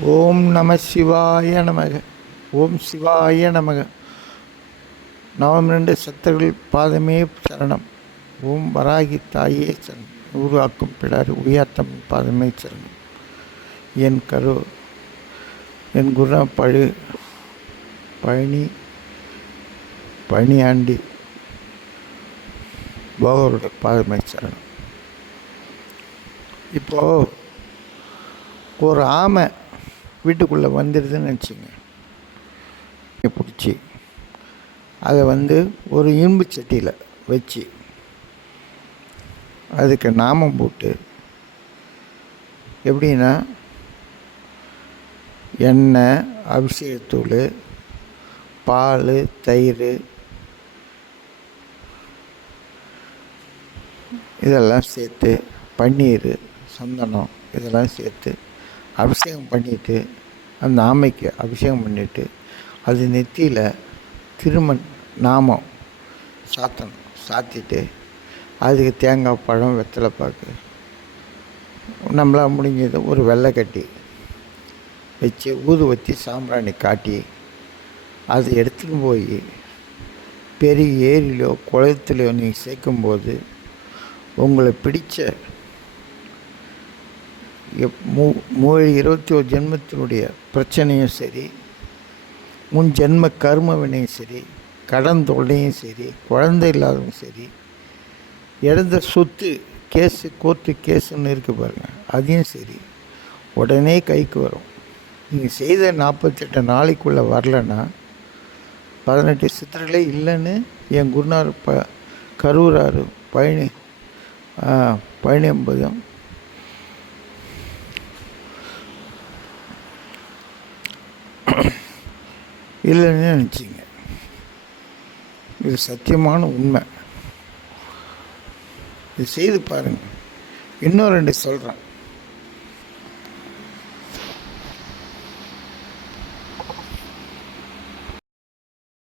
ஓம் நம சிவாய நமக. ஓம் சிவாய நமக. நவம் ரெண்டு சத்தர்கள் பாதமே சரணம். ஓம் வராகி தாயே சரணம். உருவாக்கும் பிடாரி உயாத்தம் பாதமே சரணம். என் கரு என் குரு பழு பழனி பழனியாண்டி போகருடைய பாதமே சரணம். இப்போது ஒரு ஆமை வீட்டுக்குள்ளே வந்துடுதுன்னு நினச்சிங்க. பிடிச்சி. அதை வந்து ஒரு இரும்பு சட்டியில் வச்சு அதுக்கு நாமம் போட்டு எப்படின்னா எண்ணெய் அபிஷேகத்தூள் பால் தயிர் இதெல்லாம் சேர்த்து பன்னீர் சந்தனம் இதெல்லாம் சேர்த்து அபிஷேகம் பண்ணிவிட்டு அந்த ஆமைக்கு அபிஷேகம் பண்ணிவிட்டு அது நெத்தியில் திருமண் நாமம் சாத்தணும் சாத்திட்டு அதுக்கு தேங்காய் பழம் வெத்தலை பாக்கு நம்மளால் முடிஞ்சது ஒரு வெள்ளைக்கட்டி வச்சு ஊதுவத்தி சாம்பிராணி காட்டி அதை எடுத்துன்னு போய் பெரிய ஏரியிலோ குளத்துலையோ நீங்கள் சேர்க்கும்போது உங்களை பிடிச்ச எப் மூ மூ இருபத்தி ஒரு ஜென்மத்தினுடைய பிரச்சனையும் சரி முன் ஜென்ம கர்ம வினையும் சரி கடன் தொல்லையும் சரி குழந்தை இல்லாதவங்க சரி இழந்த சொத்து கேஸு கோர்ட்டு கேஸுன்னு இருக்கு பாருங்கள் அதையும் சரி உடனே கைக்கு வரும். நீங்கள் செய்த நாற்பத்தெட்டு நாளைக்குள்ளே வரலன்னா பதினெட்டு சித்திரங்களே இல்லைன்னு என் குருநார் ப கரூராறு பழனி பழனி ஐம்பதும் இல்லைன்னு நினச்சிங்க. இது சத்தியமான உண்மை. இது செய்து பாருங்கள் இன்னும் ரெண்டு சொல்கிறேன்